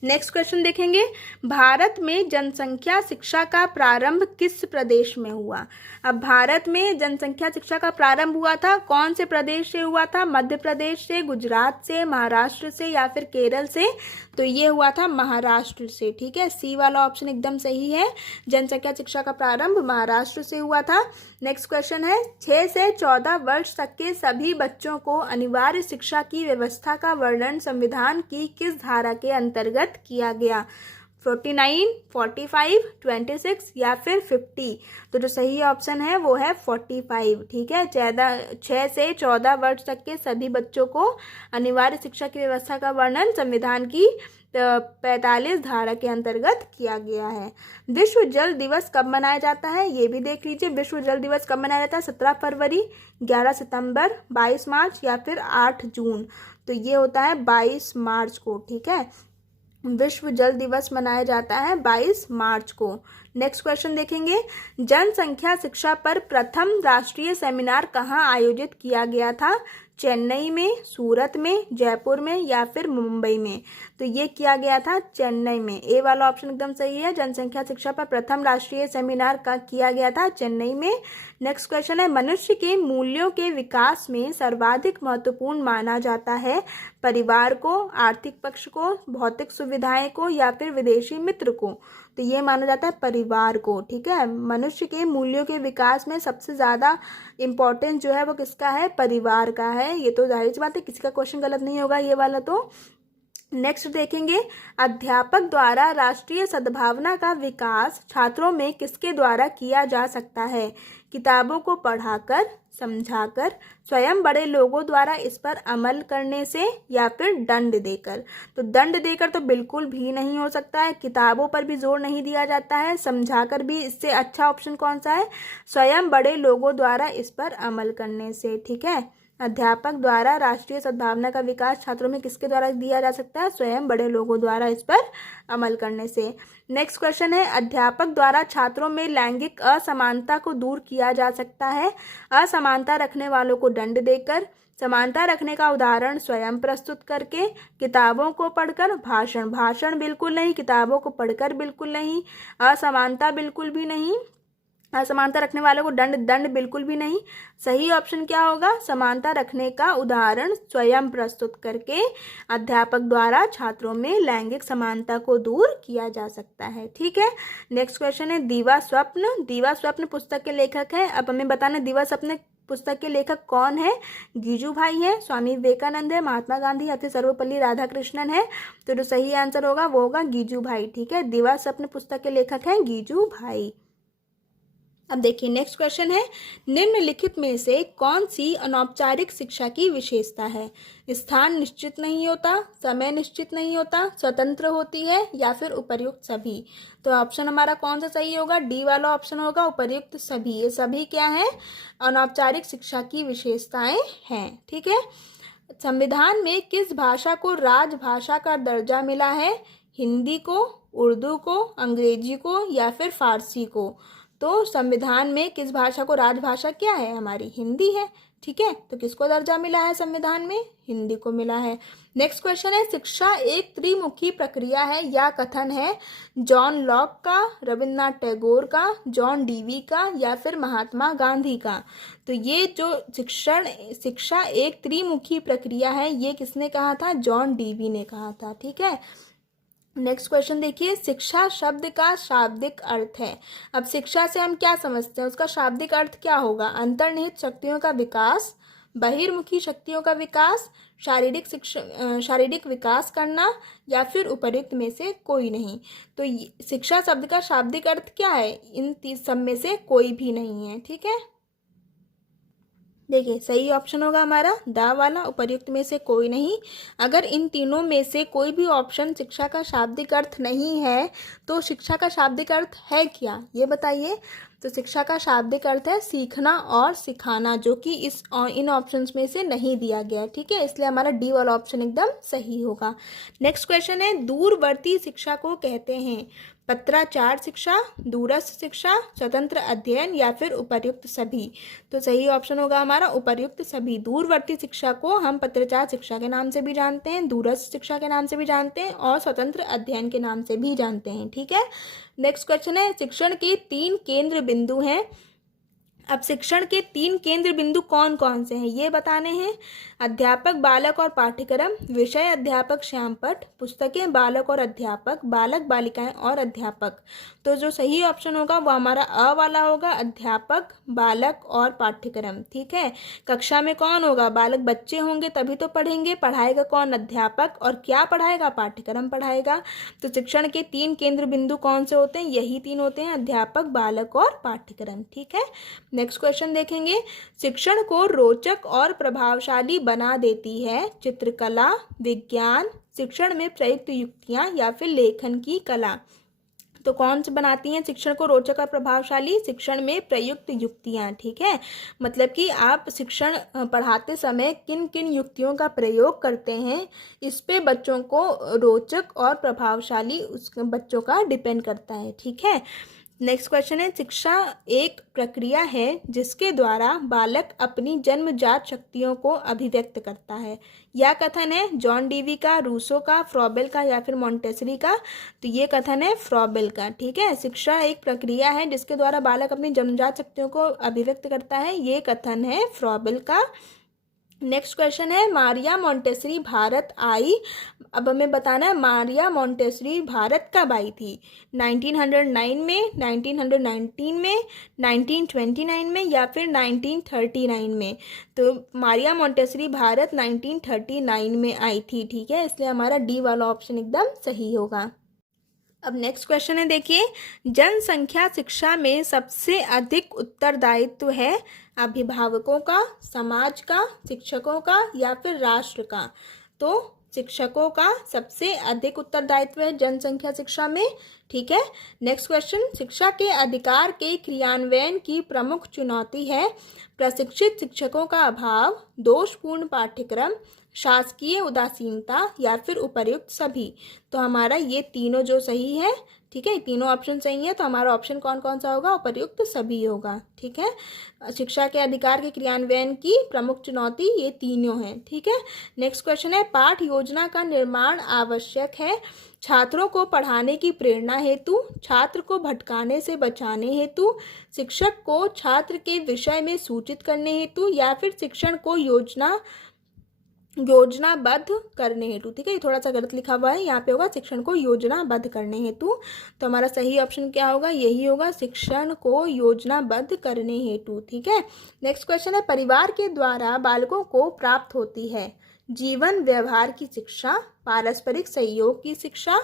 नेक्स्ट क्वेश्चन देखेंगे, भारत में जनसंख्या शिक्षा का प्रारंभ किस प्रदेश में हुआ? अब भारत में जनसंख्या शिक्षा का प्रारंभ हुआ था, कौन से प्रदेश से हुआ था? मध्य प्रदेश से, गुजरात से, महाराष्ट्र से या फिर केरल से? तो ये हुआ था महाराष्ट्र से। ठीक है, सी वाला ऑप्शन एकदम सही है। जनसंख्या शिक्षा का प्रारंभ महाराष्ट्र से हुआ था। नेक्स्ट क्वेश्चन है, 6 से 14 वर्ष तक के सभी बच्चों को अनिवार्य शिक्षा की व्यवस्था का वर्णन संविधान की किस धारा के अंतर्गत किया गया? 49, 45, 26 या फिर 50? तो जो सही ऑप्शन है वो है 45। ठीक है, 6 से 14 वर्ष तक के सभी बच्चों को अनिवार्य शिक्षा की व्यवस्था का वर्णन संविधान की 45 धारा के अंतर्गत किया गया है। विश्व जल दिवस कब मनाया जाता है? ये भी देख लीजिए, विश्व जल दिवस कब मनाया जाता है? 17 फरवरी, 11 सितंबर, 22 मार्च या फिर 8 जून? तो ये होता है 22 मार्च को। ठीक है, विश्व जल दिवस मनाया जाता है 22 मार्च को। नेक्स्ट क्वेश्चन देखेंगे, जनसंख्या शिक्षा पर प्रथम राष्ट्रीय सेमिनार कहाँ आयोजित किया गया था? चेन्नई में, सूरत में, जयपुर में या फिर मुंबई में? तो ये किया गया था चेन्नई में। ए वाला ऑप्शन एकदम सही है। जनसंख्या शिक्षा पर प्रथम राष्ट्रीय सेमिनार का किया गया था चेन्नई में। नेक्स्ट क्वेश्चन है, मनुष्य के मूल्यों के विकास में सर्वाधिक महत्वपूर्ण माना जाता है परिवार को, आर्थिक पक्ष को, भौतिक सुविधाएं को या फिर विदेशी मित्र को? तो ये माना जाता है परिवार को। ठीक है, मनुष्य के मूल्यों के विकास में सबसे ज़्यादा इम्पोर्टेंस जो है वो किसका है? परिवार का है। ये तो जाहिर सी बात है, किसी का क्वेश्चन गलत नहीं होगा ये वाला। तो नेक्स्ट देखेंगे, अध्यापक द्वारा राष्ट्रीय सद्भावना का विकास छात्रों में किसके द्वारा किया जा सकता है? किताबों को पढ़ाकर, समझाकर, स्वयं बड़े लोगों द्वारा इस पर अमल करने से या फिर दंड देकर? तो दंड देकर तो बिल्कुल भी नहीं हो सकता है, किताबों पर भी जोर नहीं दिया जाता है, समझाकर भी। इससे अच्छा ऑप्शन कौन सा है? स्वयं बड़े लोगों द्वारा इस पर अमल करने से। ठीक है, अध्यापक द्वारा राष्ट्रीय सद्भावना का विकास छात्रों में किसके द्वारा दिया जा सकता है? स्वयं बड़े लोगों द्वारा इस पर अमल करने से। नेक्स्ट क्वेश्चन है, अध्यापक द्वारा छात्रों में लैंगिक असमानता को दूर किया जा सकता है असमानता रखने वालों को दंड देकर, समानता रखने का उदाहरण स्वयं प्रस्तुत करके, किताबों को पढ़कर, भाषण बिल्कुल नहीं, किताबों को पढ़कर बिल्कुल नहीं, असमानता बिल्कुल भी नहीं, असमानता रखने वालों को दंड बिल्कुल भी नहीं। सही ऑप्शन क्या होगा? समानता रखने का उदाहरण स्वयं प्रस्तुत करके अध्यापक द्वारा छात्रों में लैंगिक समानता को दूर किया जा सकता है। ठीक है, नेक्स्ट क्वेश्चन है, दीवा स्वप्न। दीवा स्वप्न पुस्तक के लेखक है। अब हमें बताना दीवा स्वप्न पुस्तक के लेखक कौन है? गीजू भाई है, स्वामी विवेकानंद है, महात्मा गांधी या फिर सर्वपल्ली राधाकृष्णन है? तो जो सही आंसर होगा वो होगा गीजू भाई। ठीक है, दीवा स्वप्न पुस्तक के लेखक है गीजू भाई। अब देखिए नेक्स्ट क्वेश्चन है, निम्नलिखित में से कौन सी अनौपचारिक शिक्षा की विशेषता है? स्थान निश्चित नहीं होता, समय निश्चित नहीं होता, स्वतंत्र होती है या फिर उपर्युक्त सभी? तो ऑप्शन हमारा कौन सा सही होगा? डी वाला ऑप्शन होगा, उपर्युक्त सभी। ये सभी क्या है? अनौपचारिक शिक्षा की विशेषताएं हैं। ठीक है, संविधान में किस भाषा को राजभाषा का दर्जा मिला है? हिंदी को, उर्दू को, अंग्रेजी को या फिर फारसी को? तो संविधान में किस भाषा को राजभाषा क्या है? हमारी हिंदी है। ठीक है, तो किसको दर्जा मिला है संविधान में? हिंदी को मिला है। नेक्स्ट क्वेश्चन है, शिक्षा एक त्रिमुखी प्रक्रिया है या कथन है? जॉन लॉक का, रविन्द्रनाथ टैगोर का, जॉन डीवी का या फिर महात्मा गांधी का? तो ये जो शिक्षा एक त्रिमुखी प्रक्रिया है, ये किसने कहा था? जॉन डीवी ने कहा था। ठीक है, नेक्स्ट क्वेश्चन देखिए, शिक्षा शब्द का शाब्दिक अर्थ है। अब शिक्षा से हम क्या समझते हैं? उसका शाब्दिक अर्थ क्या होगा? अंतर्निहित शक्तियों का विकास, बहिर्मुखी शक्तियों का विकास, शारीरिक विकास करना या फिर उपर्युक्त में से कोई नहीं? तो शिक्षा शब्द का शाब्दिक अर्थ क्या है? इन सब में से कोई भी नहीं है। ठीक है, देखिए सही ऑप्शन होगा हमारा दा वाला, उपर्युक्त में से कोई नहीं। अगर इन तीनों में से कोई भी ऑप्शन शिक्षा का शाब्दिक अर्थ नहीं है तो शिक्षा का शाब्दिक अर्थ है क्या, ये बताइए। तो शिक्षा का शाब्दिक अर्थ है सीखना और सिखाना, जो कि इन ऑप्शंस में से नहीं दिया गया है। ठीक है, इसलिए हमारा डी वाला ऑप्शन एकदम सही होगा। नेक्स्ट क्वेश्चन है, दूरवर्ती शिक्षा को कहते हैं पत्राचार शिक्षा, दूरस्थ शिक्षा, स्वतंत्र अध्ययन या फिर उपर्युक्त सभी? तो सही ऑप्शन होगा हमारा उपर्युक्त सभी। दूरवर्ती शिक्षा को हम पत्राचार शिक्षा के नाम से भी जानते हैं, दूरस्थ शिक्षा के नाम से भी जानते हैं और स्वतंत्र अध्ययन के नाम से भी जानते हैं। ठीक है, नेक्स्ट क्वेश्चन है, शिक्षण के 3 केंद्र बिंदु हैं। अब शिक्षण के 3 केंद्र बिंदु कौन कौन से हैं ये बताने हैं। अध्यापक, बालक और पाठ्यक्रम, विषय अध्यापक श्यामपट्ट, पुस्तकें बालक और अध्यापक, बालक बालिकाएं और अध्यापक। तो जो सही ऑप्शन होगा वो हमारा अ वाला होगा, अध्यापक, बालक और पाठ्यक्रम। ठीक है, कक्षा में कौन होगा? बालक बच्चे होंगे तभी तो पढ़ेंगे। पढ़ाएगा कौन? अध्यापक। और क्या पढ़ाएगा? पाठ्यक्रम पढ़ाएगा। तो शिक्षण के 3 केंद्र बिंदु कौन से होते हैं? यही 3 होते हैं, अध्यापक, बालक और पाठ्यक्रम। ठीक है, नेक्स्ट क्वेश्चन देखेंगे, शिक्षण को रोचक और प्रभावशाली बना देती है चित्रकला, विज्ञान, शिक्षण में प्रयुक्त युक्तियां या फिर लेखन की कला? तो कौन से बनाती हैं शिक्षण को रोचक और प्रभावशाली? शिक्षण में प्रयुक्त युक्तियां। ठीक है, मतलब कि आप शिक्षण पढ़ाते समय किन किन युक्तियों का प्रयोग करते हैं, इस पे बच्चों को रोचक और प्रभावशाली उस बच्चों का डिपेंड करता है। ठीक है, नेक्स्ट क्वेश्चन है, शिक्षा एक प्रक्रिया है जिसके द्वारा बालक अपनी जन्मजात शक्तियों को अभिव्यक्त करता है। यह कथन है जॉन डीवी का, रूसो का, फ्रॉबेल का या फिर मॉन्टेसरी का? तो ये कथन है फ्रॉबेल का। ठीक है, शिक्षा एक प्रक्रिया है जिसके द्वारा बालक अपनी जन्मजात शक्तियों को अभिव्यक्त करता है, ये कथन है फ्रॉबेल का। नेक्स्ट क्वेश्चन है, मारिया मॉन्टेसरी भारत आई। अब हमें बताना है मारिया मॉन्टेसरी भारत कब आई थी? 1909 में, 1919 में, 1929 में या फिर 1939 में? तो मारिया मॉन्टेसरी भारत 1939 में आई थी। ठीक है, इसलिए हमारा डी वाला ऑप्शन एकदम सही होगा। अब नेक्स्ट क्वेश्चन है, देखिए, जनसंख्या शिक्षा में सबसे अधिक उत्तरदायित्व है अभिभावकों का, समाज का, शिक्षकों का या फिर राष्ट्र का? तो शिक्षकों का सबसे अधिक उत्तरदायित्व है जनसंख्या शिक्षा में। ठीक है, नेक्स्ट क्वेश्चन, शिक्षा के अधिकार के क्रियान्वयन की प्रमुख चुनौती है प्रशिक्षित शिक्षकों का अभाव, दोषपूर्ण पाठ्यक्रम, शासकीय उदासीनता या फिर उपर्युक्त सभी? तो हमारा ये तीनों जो सही है, ठीक है, तीनों ऑप्शन सही है, तो हमारा ऑप्शन कौन कौन सा होगा? उपर्युक्त सभी होगा। ठीक है, शिक्षा के अधिकार के क्रियान्वयन की प्रमुख चुनौती ये तीनों हैं। ठीक है, नेक्स्ट क्वेश्चन है, पाठ योजना का निर्माण आवश्यक है छात्रों को पढ़ाने की प्रेरणा हेतु, छात्र को भटकाने से बचाने हेतु, शिक्षक को छात्र के विषय में सूचित करने हेतु या फिर शिक्षण को योजनाबद्ध करने हेतु? ठीक है, ये थोड़ा सा गलत लिखा हुआ है, यहाँ पे होगा शिक्षण को योजनाबद्ध करने हेतु। तो हमारा सही ऑप्शन क्या होगा? यही होगा, शिक्षण को योजनाबद्ध करने हेतु। ठीक है, नेक्स्ट क्वेश्चन है, परिवार के द्वारा बालकों को प्राप्त होती है जीवन व्यवहार की शिक्षा, पारस्परिक सहयोग की शिक्षा,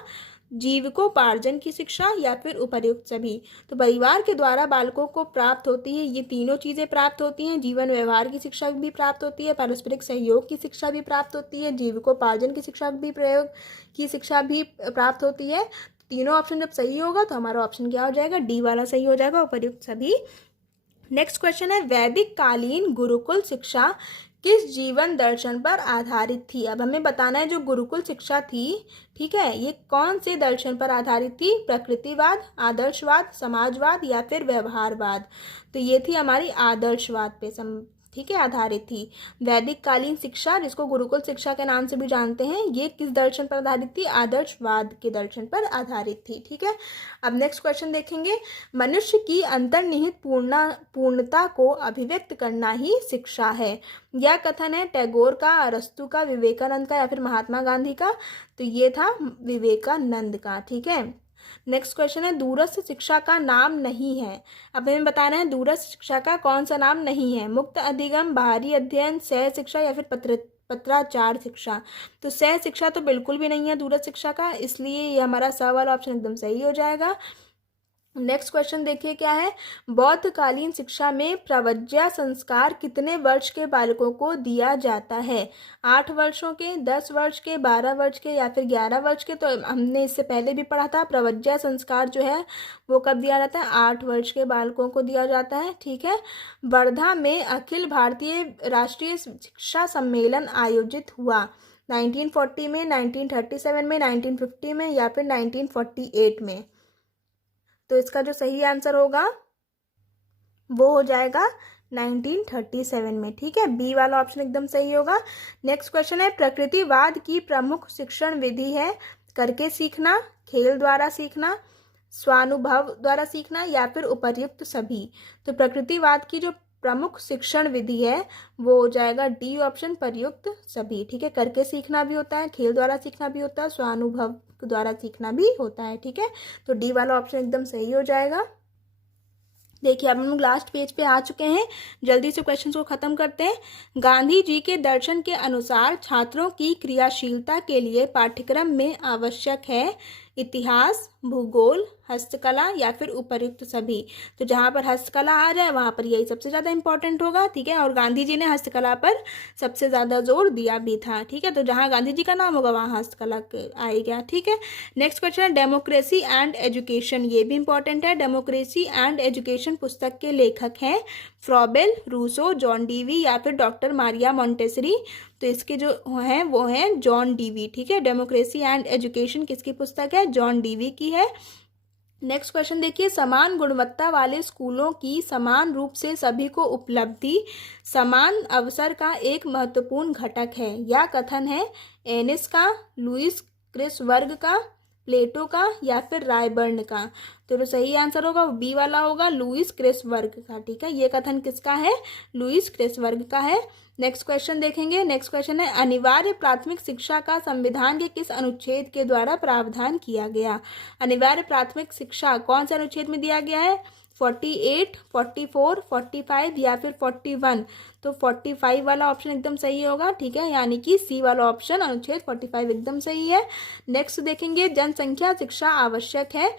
जीविकोपार्जन की शिक्षा या फिर उपर्युक्त सभी? तो परिवार के द्वारा बालकों को प्राप्त होती है, ये तीनों चीज़ें प्राप्त होती हैं। जीवन व्यवहार की शिक्षा भी प्राप्त होती है, पारस्परिक सहयोग की शिक्षा भी प्राप्त होती है, जीविकोपार्जन की शिक्षा भी प्राप्त होती है। तीनों ऑप्शन जब सही होगा तो हमारा ऑप्शन क्या हो जाएगा? डी वाला सही हो जाएगा, उपर्युक्त सभी। नेक्स्ट क्वेश्चन है, वैदिक कालीन गुरुकुल शिक्षा किस जीवन दर्शन पर आधारित थी? अब हमें बताना है जो गुरुकुल शिक्षा थी, ठीक है, ये कौन से दर्शन पर आधारित थी? प्रकृतिवाद, आदर्शवाद, समाजवाद या फिर व्यवहारवाद? तो ये थी हमारी आदर्शवाद पे ठीक है आधारित थी। वैदिक कालीन शिक्षा, जिसको गुरुकुल शिक्षा के नाम से भी जानते हैं, ये किस दर्शन पर आधारित थी? आदर्शवाद के दर्शन पर आधारित थी। ठीक है, अब नेक्स्ट क्वेश्चन देखेंगे, मनुष्य की अंतर्निहित पूर्णता को अभिव्यक्त करना ही शिक्षा है। यह कथन है टैगोर का, अरस्तु का, विवेकानंद का या फिर महात्मा गांधी का? तो ये था विवेकानंद का। ठीक है, नेक्स्ट क्वेश्चन है, दूरस्थ शिक्षा का नाम नहीं है। अब हमें बताना है दूरस्थ शिक्षा का कौन सा नाम नहीं है? मुक्त अधिगम, बाहरी अध्ययन, सह शिक्षा या फिर पत्राचार शिक्षा? तो सह शिक्षा तो बिल्कुल भी नहीं है दूरस्थ शिक्षा का, इसलिए ये हमारा स वाला ऑप्शन एकदम सही हो जाएगा। नेक्स्ट क्वेश्चन देखिए क्या है, बौद्धकालीन शिक्षा में प्रवज्ञा संस्कार कितने वर्ष के बालकों को दिया जाता है? 8 वर्षों के, 10 वर्ष के, 12 वर्ष के या फिर 11 वर्ष के? तो हमने इससे पहले भी पढ़ा था, प्रवज्ञा संस्कार जो है वो कब दिया जाता है? 8 वर्ष के बालकों को दिया जाता है। ठीक है, वर्धा में अखिल भारतीय राष्ट्रीय शिक्षा सम्मेलन आयोजित हुआ 1940 में, 1937 में, 1950 में या फिर 1948 में? तो इसका जो सही आंसर होगा वो हो जाएगा 1937 में। ठीक है, बी वाला ऑप्शन एकदम सही होगा। नेक्स्ट क्वेश्चन है, प्रकृतिवाद की प्रमुख शिक्षण विधि है करके सीखना, खेल द्वारा सीखना, स्वानुभव द्वारा सीखना या फिर उपर्युक्त सभी? तो प्रकृतिवाद की जो प्रमुख शिक्षण विधि है वो हो जाएगा डी ऑप्शन, प्रयुक्त सभी। ठीक है, करके सीखना भी होता है, खेल द्वारा सीखना भी होता है, स्वानुभव द्वारा सीखना भी होता है। ठीक है, तो डी वाला ऑप्शन एकदम सही हो जाएगा। देखिए अब हम लोग लास्ट पेज पे आ चुके हैं, जल्दी से क्वेश्चंस को खत्म करते हैं। गांधी जी के दर्शन के अनुसार छात्रों की क्रियाशीलता के लिए पाठ्यक्रम में आवश्यक है इतिहास, भूगोल, हस्तकला या फिर उपर्युक्त सभी? तो जहाँ पर हस्तकला आ जाए वहाँ पर यही सबसे ज़्यादा इंपॉर्टेंट होगा। ठीक है, और गांधी जी ने हस्तकला पर सबसे ज़्यादा जोर दिया भी था। ठीक है, तो जहाँ गांधी जी का नाम होगा वहाँ हस्तकला आएगा। ठीक है, नेक्स्ट क्वेश्चन है, डेमोक्रेसी एंड एजुकेशन, ये भी इंपॉर्टेंट है। डेमोक्रेसी एंड एजुकेशन पुस्तक के लेखक हैं फ्रॉबेल, रूसो, जॉन डीवी या फिर डॉक्टर मारिया मॉन्टेसरी? तो इसके जो हैं वो हैं जॉन डीवी। ठीक है, डेमोक्रेसी एंड एजुकेशन किसकी पुस्तक है? जॉन डीवी की है। नेक्स्ट क्वेश्चन देखिए, समान गुणवत्ता वाले स्कूलों की समान रूप से सभी को उपलब्धि समान अवसर का एक महत्वपूर्ण घटक है। यह कथन है एनिस का, लुईस क्रिस वर्ग का, प्लेटो का या फिर रायबर्न का। तो जो सही आंसर होगा वो बी वाला होगा, लुईस क्रिस वर्ग का। ठीक है, ये कथन किसका है? लुईस क्रिस वर्ग का है। नेक्स्ट क्वेश्चन देखेंगे। नेक्स्ट क्वेश्चन है, अनिवार्य प्राथमिक शिक्षा का संविधान के किस अनुच्छेद के द्वारा प्रावधान किया गया? अनिवार्य प्राथमिक शिक्षा कौन से अनुच्छेद में दिया गया है? 48, 44, 45 या फिर 41। तो 45 वाला ऑप्शन एकदम सही होगा। ठीक है, यानी कि सी वाला ऑप्शन अनुच्छेद 45 एकदम सही है। नेक्स्ट देखेंगे, जनसंख्या शिक्षा आवश्यक है।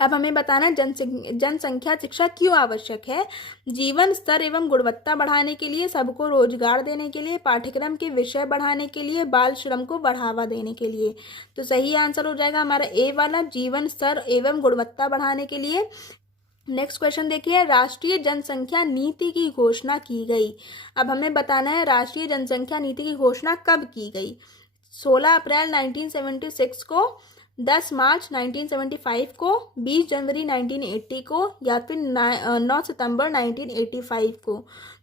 अब हमें बताना जनसंख्या शिक्षा क्यों आवश्यक है? जीवन स्तर एवं गुणवत्ता बढ़ाने के लिए, सबको रोजगार देने के लिए, पाठ्यक्रम के विषय बढ़ाने के लिए, बाल श्रम को बढ़ावा देने के लिए। तो सही आंसर हो जाएगा हमारा ए वाला, जीवन स्तर एवं गुणवत्ता बढ़ाने के लिए। नेक्स्ट क्वेश्चन देखिए, राष्ट्रीय जनसंख्या नीति की घोषणा की गई। अब हमें बताना है राष्ट्रीय जनसंख्या नीति की घोषणा कब की गई? 16 अप्रैल 1976 को, 10 मार्च 1975 को, 20 जनवरी 1980 को या फिर 9 सितंबर 1985 को।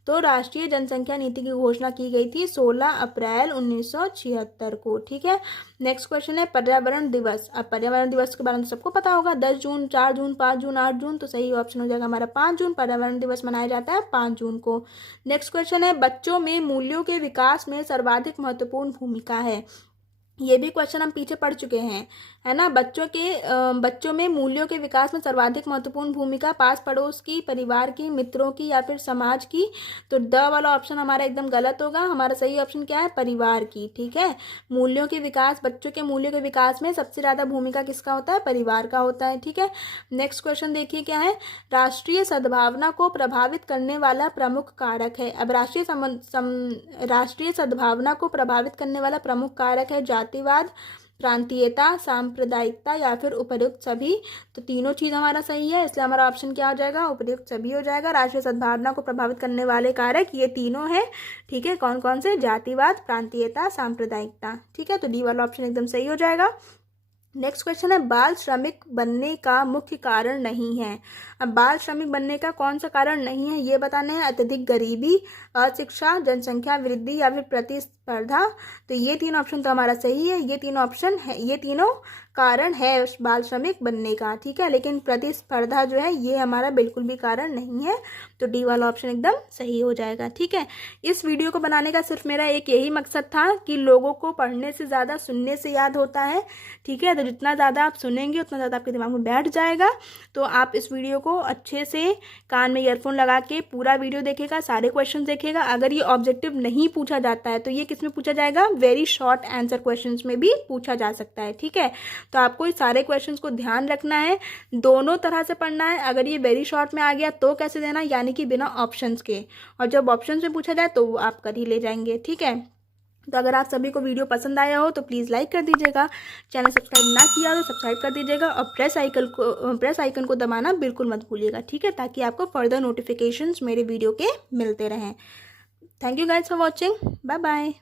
तो राष्ट्रीय जनसंख्या नीति की घोषणा की गई थी 16 अप्रैल 1976 को। ठीक है, नेक्स्ट क्वेश्चन है पर्यावरण दिवस। अब पर्यावरण दिवस के बारे में सबको पता होगा, 10 जून, 4 जून, 5 जून, 8 जून। तो सही ऑप्शन हो जाएगा हमारा 5 जून। पर्यावरण दिवस मनाया जाता है 5 जून को। नेक्स्ट क्वेश्चन है, बच्चों में मूल्यों के विकास में सर्वाधिक महत्वपूर्ण भूमिका है। ये भी क्वेश्चन हम पीछे पढ़ चुके हैं, है ना। बच्चों में मूल्यों के विकास में सर्वाधिक महत्वपूर्ण भूमिका पास पड़ोस की, परिवार की, मित्रों की या फिर समाज की। तो द वाला ऑप्शन हमारा एकदम गलत होगा। हमारा सही ऑप्शन क्या है? परिवार की। ठीक है, मूल्यों के विकास, बच्चों के मूल्यों के विकास में सबसे ज्यादा भूमिका किसका होता है? परिवार का होता है। ठीक है, नेक्स्ट क्वेश्चन देखिए क्या है, राष्ट्रीय सद्भावना को प्रभावित करने वाला प्रमुख कारक है। अब राष्ट्रीय सद्भावना को प्रभावित करने वाला प्रमुख कारक है जातिवाद, प्रांतीयता, सांप्रदायिकता या फिर उपर्युक्त सभी। तो तीनों चीज हमारा सही है, इसलिए हमारा ऑप्शन क्या हो जाएगा? उपर्युक्त सभी हो जाएगा। राष्ट्रीय सद्भावना को प्रभावित करने वाले कारक ये तीनों हैं। ठीक है, कौन कौन से? जातिवाद, प्रांतीयता, सांप्रदायिकता। ठीक है, तो डी वाला ऑप्शन एकदम सही हो जाएगा। नेक्स्ट क्वेश्चन है, बाल श्रमिक बनने का मुख्य कारण नहीं है। अब बाल श्रमिक बनने का कौन सा कारण नहीं है ये बताने हैं। अत्यधिक गरीबी, अशिक्षा, जनसंख्या वृद्धि या फिर प्रतिस्पर्धा। तो ये तीन ऑप्शन तो हमारा सही है। ये तीन ऑप्शन है, ये तीनों कारण है बाल श्रमिक बनने का। ठीक है, लेकिन प्रतिस्पर्धा जो है ये हमारा बिल्कुल भी कारण नहीं है। तो डी वाला ऑप्शन एकदम सही हो जाएगा। ठीक है, इस वीडियो को बनाने का सिर्फ मेरा एक यही मकसद था कि लोगों को पढ़ने से ज़्यादा सुनने से याद होता है। ठीक है, तो जितना ज़्यादा आप सुनेंगे उतना ज़्यादा आपके दिमाग में बैठ जाएगा। तो आप इस वीडियो को अच्छे से कान में ईयरफोन लगा के पूरा वीडियो देखेगा, सारे क्वेश्चन देखेगा। अगर ये ऑब्जेक्टिव नहीं पूछा जाता है तो ये किस में पूछा जाएगा? वेरी शॉर्ट आंसर क्वेश्चन में भी पूछा जा सकता है। ठीक है, तो आपको इस सारे क्वेश्चंस को ध्यान रखना है, दोनों तरह से पढ़ना है। अगर ये वेरी शॉर्ट में आ गया तो कैसे देना, यानी कि बिना ऑप्शंस के, और जब ऑप्शंस में पूछा जाए तो वो आप कर ही ले जाएंगे। ठीक है, तो अगर आप सभी को वीडियो पसंद आया हो तो प्लीज़ लाइक कर दीजिएगा, चैनल सब्सक्राइब ना किया तो सब्सक्राइब कर दीजिएगा और प्रेस आइकन को दबाना बिल्कुल मत भूलिएगा। ठीक है, ताकि आपको फर्दर नोटिफिकेशंस मेरे वीडियो के मिलते रहें। Thank you guys for watching, bye bye.